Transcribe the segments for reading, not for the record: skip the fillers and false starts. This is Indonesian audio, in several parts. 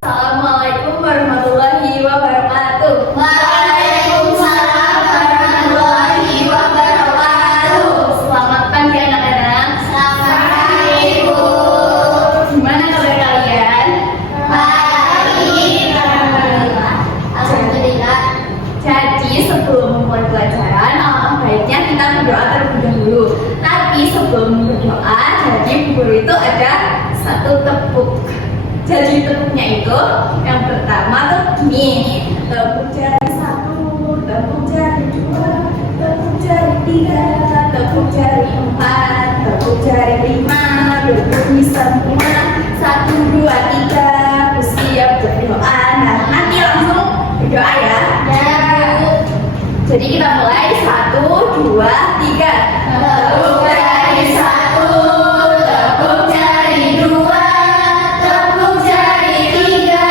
Assalamualaikum warahmatullahi wabarakatuh. Waalaikumsalam warahmatullahi wabarakatuh. Selamat pagi anak-anak. Selamat pagi, Bu. Gimana kabar kalian? Baik, alhamdulillah. Alhamdulillah. Jadi sebelum memulai pelajaran, alangkah baiknya kita berdoa terlebih dahulu. Tapi sebelum berdoa, jadi Bu Guru itu ada satu tepuk. Jadi tepuknya itu yang pertama tuh gini, tepuk jari satu, tepuk jari dua, tepuk jari tiga, tepuk jari empat, tepuk jari lima, berbunyi semua, satu dua tiga, bersiap berdoa. Nah nanti langsung berdoa ya. Jadi kita mulai satu dua tiga. Tepuk jari satu, tepuk jari dua, tepuk jari tiga,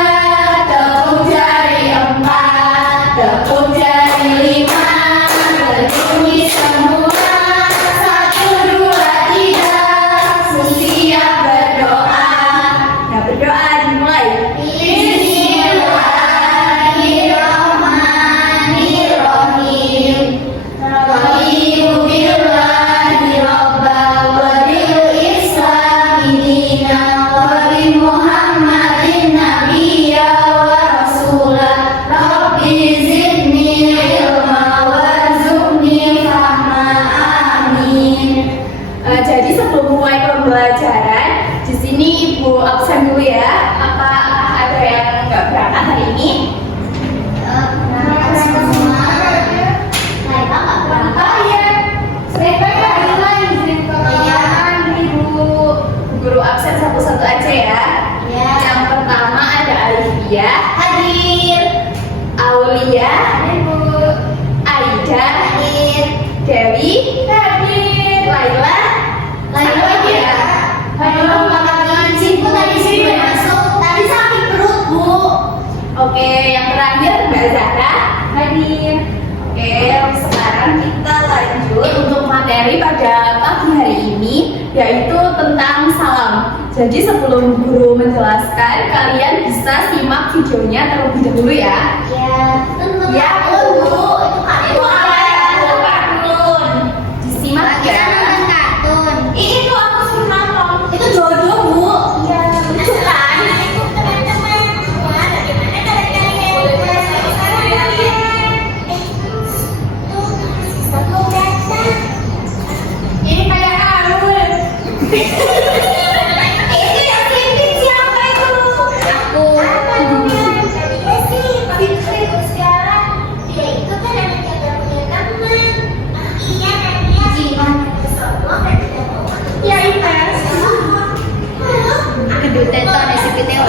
tepuk jari empat, tepuk jari lima, berbunyi semua, satu dua tiga, siap berdoa. Nah berdoa dimulai. Bismillahirrahmanirrahim. Raditu billahi robba wa bil islami dina wa bi Muhammadin nabiyya wa rasula. Rabbi zidni ilma warzuqni fahma. Amin. Jadi sebelum mulai pembelajaran, di sini Ibu absen dulu ya. Apa ada yang nggak berangkat hari ini? Bu Guru absen satu-satu aja ya. Yang pertama ada Alifia, Hadir. Aulia, Ibu. Aida, Hadir. Dewi, hadir, Laila, Laila ya. Belum makan izin pun tadi sih udah masuk. Tadi sakit perut, Bu. Oke, yang terakhir Mbak Zahra hadir. Oke, sekarang kita lanjut untuk materi pada pagi hari ini, yaitu tentang salam. Jadi sebelum guru menjelaskan, kalian bisa simak videonya terlebih dahulu ya. Ya, tentu. Ya, Bu. Itu kartun. Kartun. Disimak ya. Nonton kartun. Itu aku suruh nonton. Itu jodoh, Bu. Iya, lucu kan? Teman-teman, bagaimana cara kalian Ini kayak Arul. itu yang pimpin siapa itu? Aku. Apa namanya? Dia sih pimpin sekarang. Dia itu kan anak yang gak punya teman. Iya, namanya Jiman. Semua kan tidak mau. Ya, Imas. Kedutan tuh ada si Piteo.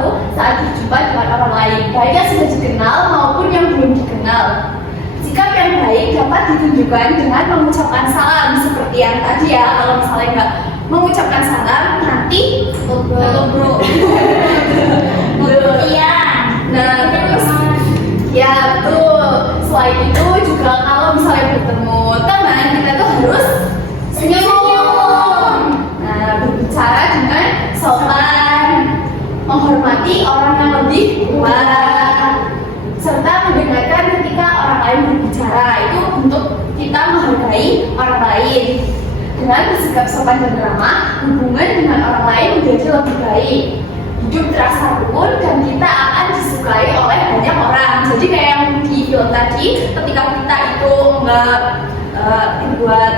perilaku saat berjumpa dengan orang lain, baik yang sudah dikenal maupun yang belum dikenal. Sikap yang baik dapat ditunjukkan dengan mengucapkan salam seperti yang tadi ya. Kalau misalnya nggak mengucapkan salam, nanti bro. Iya. Nah, terus ya betul. Selain itu juga kalau misalnya bertemu teman, kita tuh harus senyum. Nah, berbicara dengan sopan, menghormati orang yang lebih tua, serta mendengarkan ketika orang lain berbicara. Itu untuk kita menghargai orang lain. Dengan bersikap sopan dan ramah, hubungan dengan orang lain menjadi lebih baik. Hidup terasa rukun dan kita akan disukai oleh banyak orang. Jadi kayak yang di film tadi, ketika kita itu nggak dibuat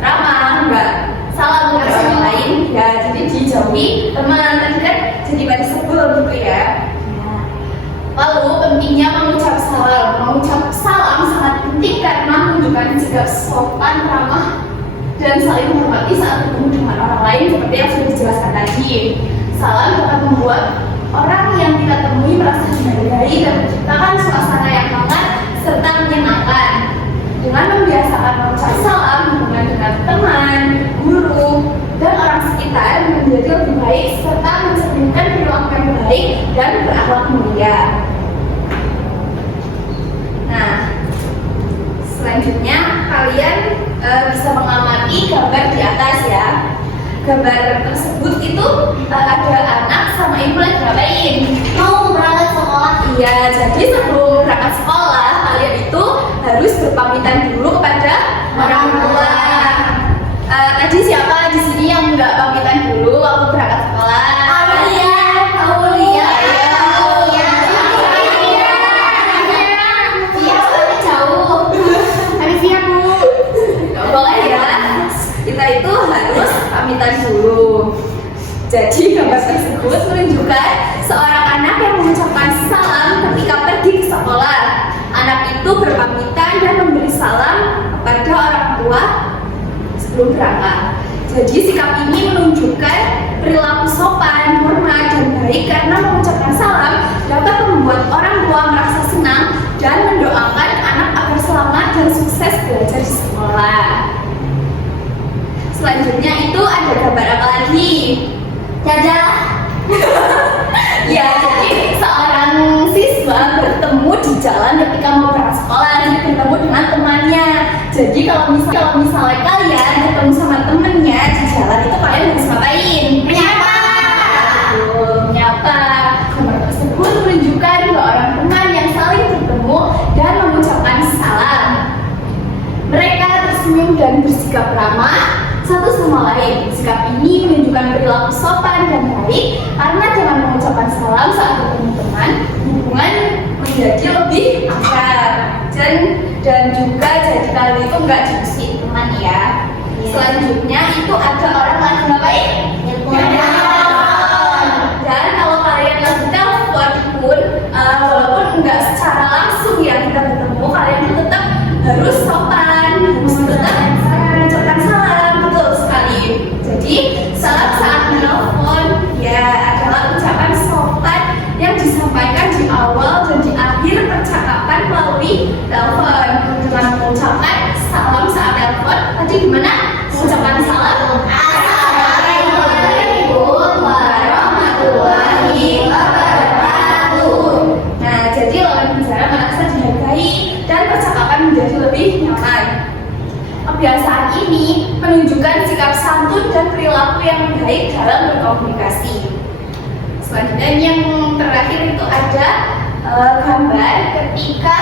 ramah, nggak salam kepada orang lain, ya jadi dijauhi teman. Tadi kan jadi pada sebel gitu ya. Lalu pentingnya mengucap salam. Mengucap salam sangat penting karena menunjukkan sikap sopan, ramah, dan saling menghormati saat bertemu dengan orang lain seperti yang sudah dijelaskan tadi. Salam dapat membuat orang yang kita temui merasa dihargai dan menciptakan suasana yang hangat serta menyenangkan. Dengan membiasakan mengucap salam, hubungan dengan teman, guru, dan orang sekitar menjadi lebih baik serta mencerminkan perilaku yang baik dan berakhlak mulia. Nah, selanjutnya kalian bisa mengamati gambar di atas ya. Gambar tersebut itu ada anak sama ibu lagi ngapain? Mau berangkat sekolah. Iya, jadi sebelum berangkat sekolah kalian itu harus berpamitan dulu kepada orang tua. Tadi siapa di sini yang nggak pamitan dulu waktu berangkat sekolah? Aulia. Jauh. Habis siap Bu. Nggak boleh ya. Kita itu harus pamitan dulu. Jadi gambar tersebut menunjukkan seorang anak yang mengucapkan salam ketika pergi ke sekolah. Anak itu berpamitan dan memberi salam kepada orang tua sebelum berangkat. Jadi sikap ini menunjukkan perilaku sopan, hormat, dan baik karena mengucapkan salam dapat membuat orang tua merasa senang dan mendoakan anak agar selamat dan sukses belajar di sekolah. Selanjutnya itu ada gambar apa lagi? Dadah. Ya, jadi seorang siswa bertemu di jalan ketika mau berangkat sekolah, jadi bertemu dengan temannya. Jadi kalau misalnya kalian ketemu sama temennya di jalan itu kalian harus ngapain? Menyapa. Menyapa. Gambar tersebut menunjukkan dua orang teman yang saling bertemu dan mengucapkan salam. Mereka tersenyum dan bersikap ramah satu sama lain. Sikap ini menunjukkan perilaku sopan dan baik karena dengan mengucapkan salam saat bertemu teman, hubungan menjadi lebih akrab dan juga jadi kalian itu nggak diusir teman ya. Selanjutnya itu ada orang lagi ngapain? Dan kalau kalian lagi telepon pun walaupun nggak secara langsung ya kita bertemu, kalian itu tetap harus sopan, harus tetap mengucapkan salam. Betul sekali. Jadi salam saat menelpon ya adalah ucapan sopan yang disampaikan di awal dan di akhir percakapan melalui telepon. Dengan mengucapkan salam saat telepon, tadi gimana? Mengucapkan salam. Assalamualaikum warahmatullahi wabarakatuh. Nah, jadi lawan bicara merasa dihargai dan percakapan menjadi lebih nyaman. Kebiasaan ini menunjukkan sikap santun dan perilaku yang baik dalam berkomunikasi. Selanjutnya yang terakhir itu ada gambar ketika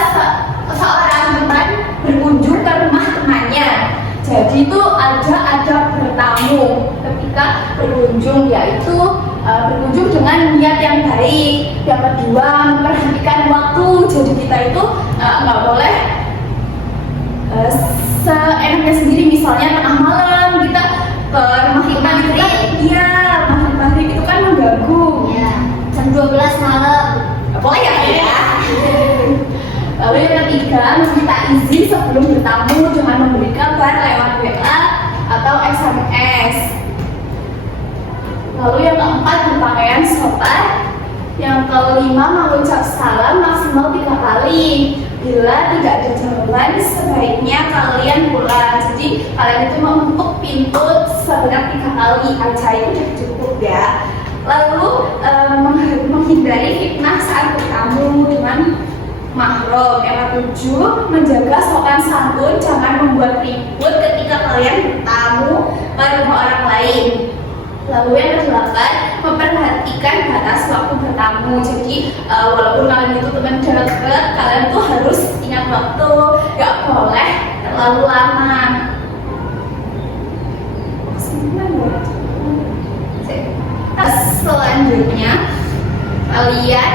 seorang teman berkunjung ke rumah temannya. Jadi itu ada bertamu ketika berkunjung, yaitu berkunjung dengan niat yang baik. Yang kedua memperhatikan waktu. Jadi kita itu nggak boleh seenaknya sendiri, misalnya tengah malam kita ke rumah teman kita, iya rumah maghrib itu kan mengganggu. Ya, jam 12 malam. Boleh ya? Lalu yang ketiga meminta izin sebelum bertamu dengan memberi kabar lewat WA atau SMS. Lalu yang keempat berpakaian sopan Yang kelima, mengucap salam maksimal 3 kali. Bila tidak ada jawaban, sebaiknya kalian pulang. Jadi kalian itu mengetuk pintu sebanyak 3 kali aja, itu sudah cukup ya. Lalu menghindari fitnah saat bertamu dengan mahram. Yang ketujuh, menjaga sopan santun, jangan membuat ribut ketika kalian bertamu pada orang lain. Lalu yang kedelapan, memperhatikan batas waktu bertamu. Jadi walaupun kalian itu teman dekat, kalian tuh harus ingat waktu, gak boleh terlalu lama. Selanjutnya kalian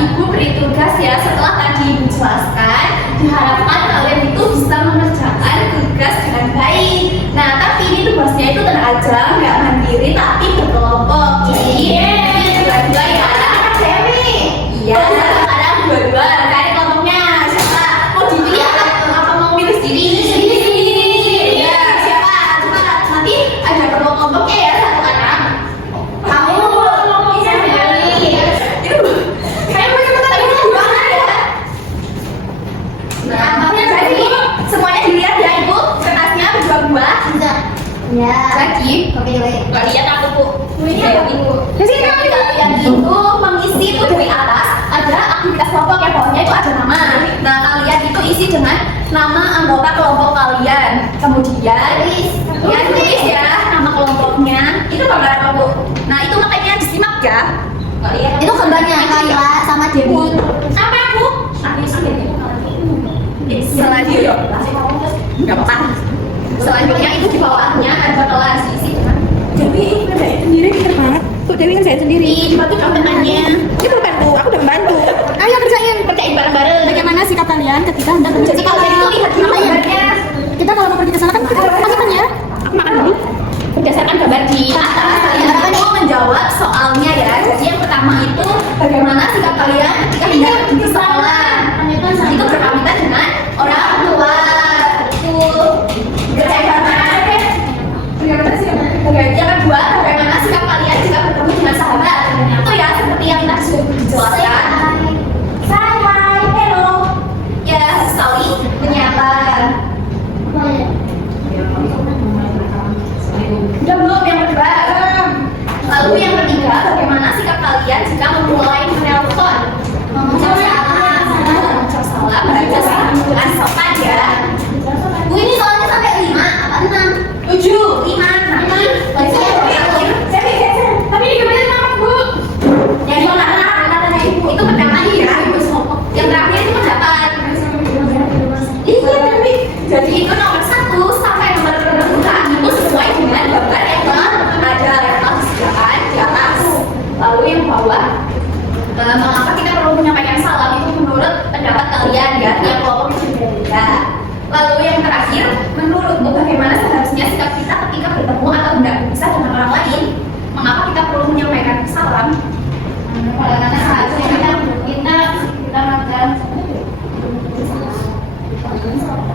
ibu beri tugas ya. Setelah tadi ibu jelaskan, diharapkan kalian itu bisa mengerjakan tugas dengan baik. Nah, tapi ini tugasnya itu terajang, nggak mandiri tapi berkelompok. Jadi dua-dua ya. Iya, sekarang dua-dua. Cari kelompoknya. Siapa mau dipilih apa mau pilih sendiri? Iya, siapa? Coba nanti ada kelompok-kelompoknya ya, satu anak. Kamu bisa pilih. Itu kayak nah, jadi semuanya dilihat ya ibu, kertasnya berdua-dua. Ya. Lagi, Oke, baik. nggak lihat aku bu. Ini apa ibu? Jadi kalian itu mengisi itu dari atas ada aktivitas kelompok yang bawahnya itu ada nama. Nah kalian itu isi dengan nama anggota kelompok kalian. Kemudian ya tulis ya nama kelompoknya. Itu gambar apa bu? Nah itu makanya disimak ya. Nggak lihat. Itu gambarnya Kayla sama Dewi. Apa bu? Selanjutnya, nggak apa-apa. Selanjutnya itu di bawahnya ada kelas isi dengan Dewi ngerjain sendiri pinter banget. Kok Dewi ngerjain sendiri? dibantu teman-temannya. Itu bantu, aku udah membantu. Ayo kerjain. Kerjain bareng-bareng. Bagaimana sikap kalian ketika hendak pergi Jadi ke kalian itu lihat dulu gambarnya Kita kalau mau pergi ke sana kan kita makan ya. Aku makan dulu. berdasarkan gambar di atas. Kalian mau menjawab soalnya ya. Jadi yang pertama itu bagaimana sikap kalian ketika hendak pergi ke sekolah. Itu berpamitan dengan orang tua. Itu kerjain bareng-bareng deh. Bagaimana sih? Yang kedua, bagaimana sikap kalian jika bertemu dengan sahabat? Itu ya seperti yang tadi sudah dijelaskan. Hai, hello. Ya, saling menyapa. Udah belum yang kedua. Lalu yang ketiga, bagaimana sikap kalian jika memulai menelpon? Mengucap salam, baca salam dengan sopan ya. Bu, ini soalnya sampai 5 apa 6? 7, 5. Tapi ini kemudian apa bu? Yang di mana ibu itu pendapat ya. Yang terakhir itu pendapat. Iya tapi jadi itu nomor 1 sampai nomor 2 itu sesuai dengan gambar yang ada disediakan di atas. Lalu yang bawah, mengapa kita perlu menyampaikan salam itu menurut pendapat kalian ya, yang kelompok berbeda. Lalu yang terakhir, menurutmu bagaimana seharusnya sikap kita ketika bertemu atau hendak berpisah dengan orang lain? Mengapa kita perlu menyampaikan salam? Bagaimana seharusnya kita makan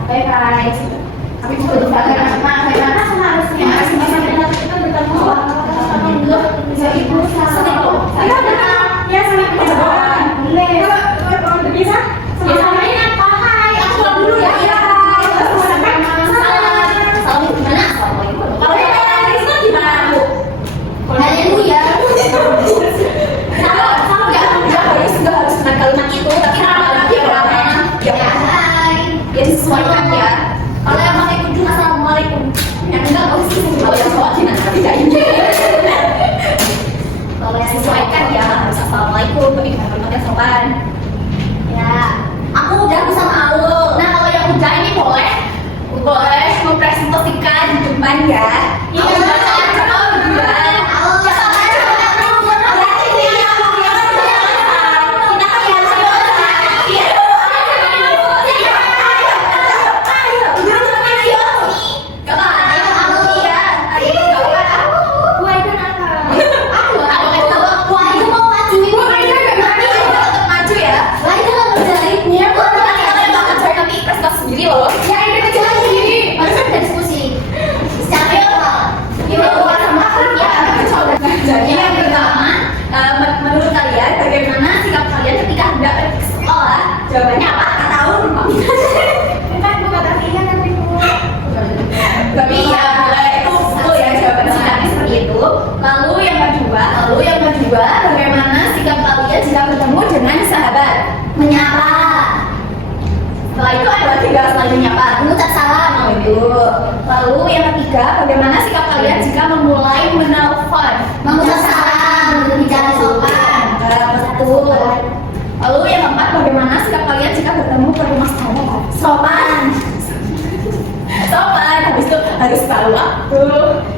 baik-baik. Tapi itu bagaimana seharusnya kita bertemu untuk bisa ibu sama ya sama kejagaan boleh kalau bisa sama ini apa hai aku pulang dulu ya iya salam gimana kalau yang itu gimana bu haleluya kalau nggak harus dengan kalimat itu tapi kalimat yang ramah ya sesuaikan ya. Kalau yang pakai kunjung assalamualaikum, yang enggak harus kalau yang sholat sih nanti tidak ini. Kalau yang sesuaikan ya harus assalamualaikum, tapi dengan kalimat yang sopan. Ya, aku udah bisa mau. Nah kalau yang udah ini boleh mempresentasikan di depan ya. Iya. Maju ya. jawabannya apa? Nggak tahu. Bukan kata Ria tapi Bu. Tapi ya itu betul ya jawaban singkatnya seperti itu. Lalu yang kedua, bagaimana sikap kalian jika bertemu dengan sahabat? Menyapa, Setelah itu ada tiga selanjutnya apa? mengucap salam. Oh itu. Lalu yang ketiga, bagaimana sikap kalian jika memulai menelpon? Mengucap salam, berbicara sopan. Betul. Lalu yang keempat, bagaimana sikap kalian jika bertemu ke rumah sahabat? Sopan. Sopan, habis itu harus tahu waktu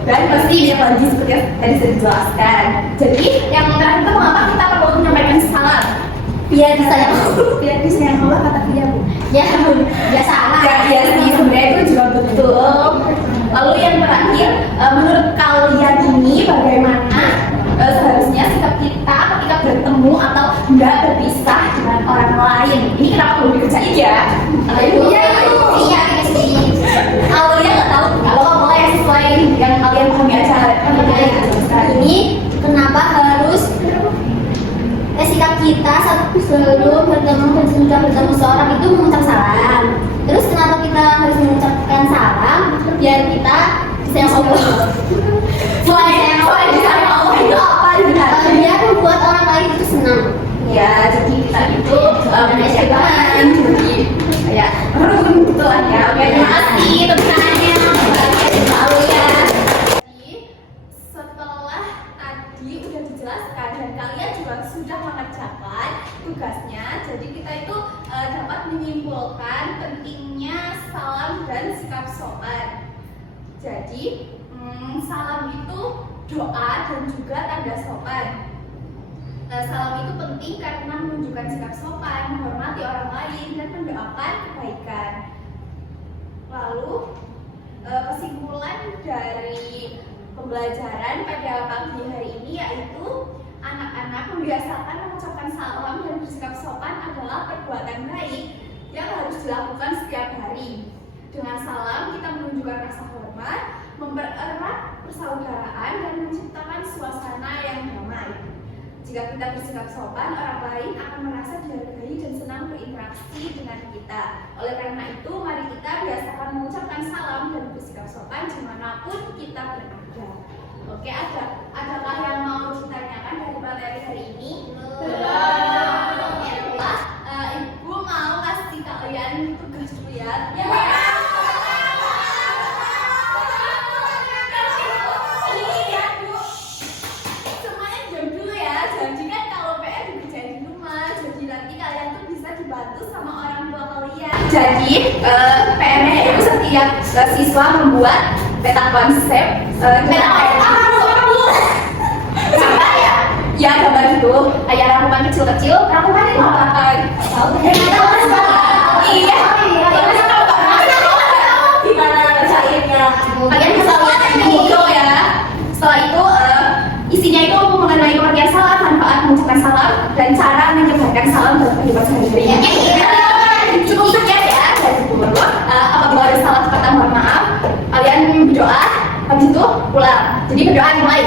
dan pasti dia lagi seperti yang tadi sudah dijelaskan. Jadi yang terakhir itu mengapa kita perlu menyampaikan salam? Biar disayang. Biar disayang Allah kata dia Bu. Ya, salah. Ya, iya sih sebenarnya itu juga betul. Lalu yang terakhir, menurut kalian ini bagaimana seharusnya sikap kita ketika bertemu atau nggak berpisah dengan orang lain? Ini kenapa perlu dikerjain ya? Iya, kita sendiri. Kalau yang nggak tahu, kalau boleh sesuai yang kalian pahami aja. Ini kenapa harus sikap kita sebelum bertemu seorang itu mengucap salam. Terus kenapa kita harus mengucapkan salam? Biar kita disayang Allah. Selain disayang Allah itu apa sebenarnya? Biar membuat orang lain itu senang. Ya, jadi kita itu menyayangi, jadi kayak gitu lah ya. Oke, terima kasih teman-temannya. Lalu ya. Jadi setelah tadi udah dijelaskan dan kalian juga sudah mengerjakan tugasnya, jadi kita itu dapat menyimpulkan pentingnya salam dan sikap sopan. Jadi salam itu doa dan juga tanda sopan. Salam itu penting karena menunjukkan sikap sopan, menghormati orang lain, dan mendoakan kebaikan. Lalu kesimpulan dari pembelajaran pada pagi hari ini yaitu anak-anak membiasakan mengucapkan salam dan bersikap sopan adalah perbuatan baik yang harus dilakukan setiap hari. Dengan salam kita menunjukkan rasa hormat, mempererat persaudaraan, dan menciptakan suasana yang damai. Jika kita bersikap sopan, orang lain akan merasa dihargai dan senang berinteraksi dengan kita. Oleh karena itu, mari kita biasakan mengucapkan salam dan bersikap sopan dimanapun kita berada. Oke, adakah yang mau ditanyakan dari materi hari ini? Belum. Ibu mau kasih kalian tugas dulu ya. Jadi PR-nya itu setiap siswa membuat peta konsep, gambar ya? Ya gambar gitu, kayak rangkuman kecil-kecil, rangkuman itu apa? Iya. Gimana ngerjainnya? Kalian bisa lihat di Google ya. Setelah itu isinya itu mengenai pengertian salam, manfaat mengucapkan salam, dan cara menyebarkan salam dalam kehidupan sehari-hari. Cukup sekian ya dari Ibu. Apabila ada salah kata mohon maaf, kalian berdoa, habis itu pulang. Jadi berdoa mulai.